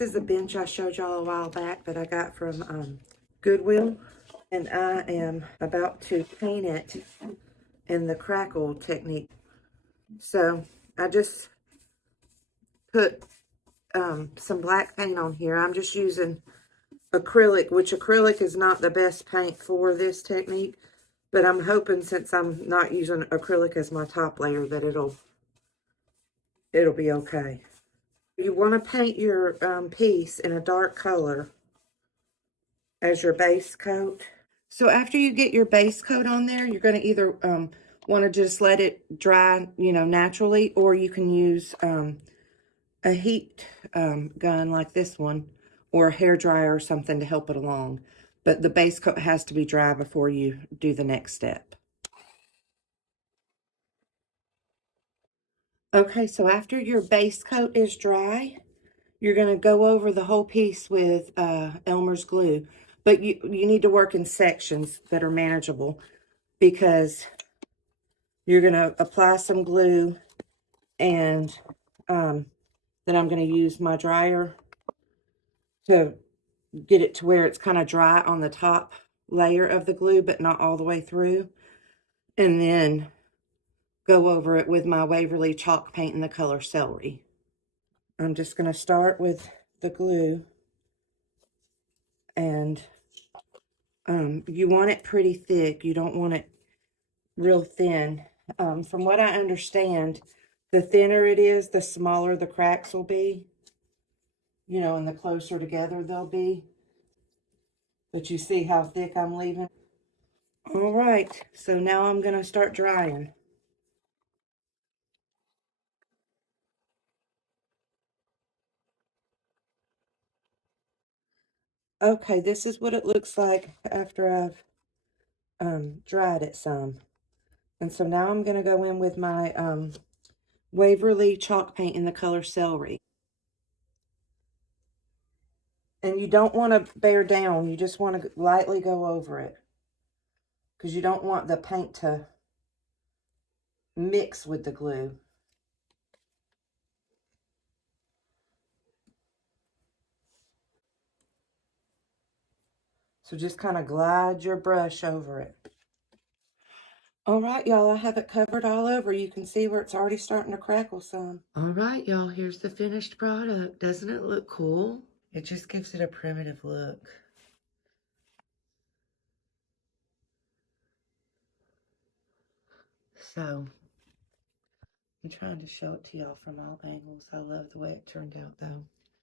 This is a bench I showed y'all a while back that I got from Goodwill. And I am about to paint it in the Crackle technique. So I just put some black paint on here. I'm just using acrylic, which acrylic is not the best paint for this technique. But I'm hoping, since I'm not using acrylic as my top layer, that it'll be okay. You want to paint your piece in a dark color as your base coat. So after you get your base coat on there, you're going to either want to just let it dry, naturally, or you can use a heat gun like this one, or a hair dryer or something to help it along. But the base coat has to be dry before you do the next step. Okay, so after your base coat is dry, you're going to go over the whole piece with Elmer's glue. But you need to work in sections that are manageable, because you're going to apply some glue, and then I'm going to use my dryer to get it to where it's kind of dry on the top layer of the glue, but not all the way through. And then go over it with my Waverly chalk paint in the color Celery. I'm just going to start with the glue, and you want it pretty thick. You don't want it real thin. From what I understand, the thinner it is, the smaller the cracks will be, and the closer together they'll be. But you see how thick I'm leaving? All right, so now I'm going to start drying. Okay, this is what it looks like after I've dried it some. And so now I'm going to go in with my Waverly chalk paint in the color Celery. And you don't want to bear down. You just want to lightly go over it, because you don't want the paint to mix with the glue. So just kind of glide your brush over it. All right, y'all, I have it covered all over. You can see where it's already starting to crackle some. All right, y'all, here's the finished product. Doesn't it look cool? It just gives it a primitive look. So, I'm trying to show it to y'all from all angles. I love the way it turned out, though.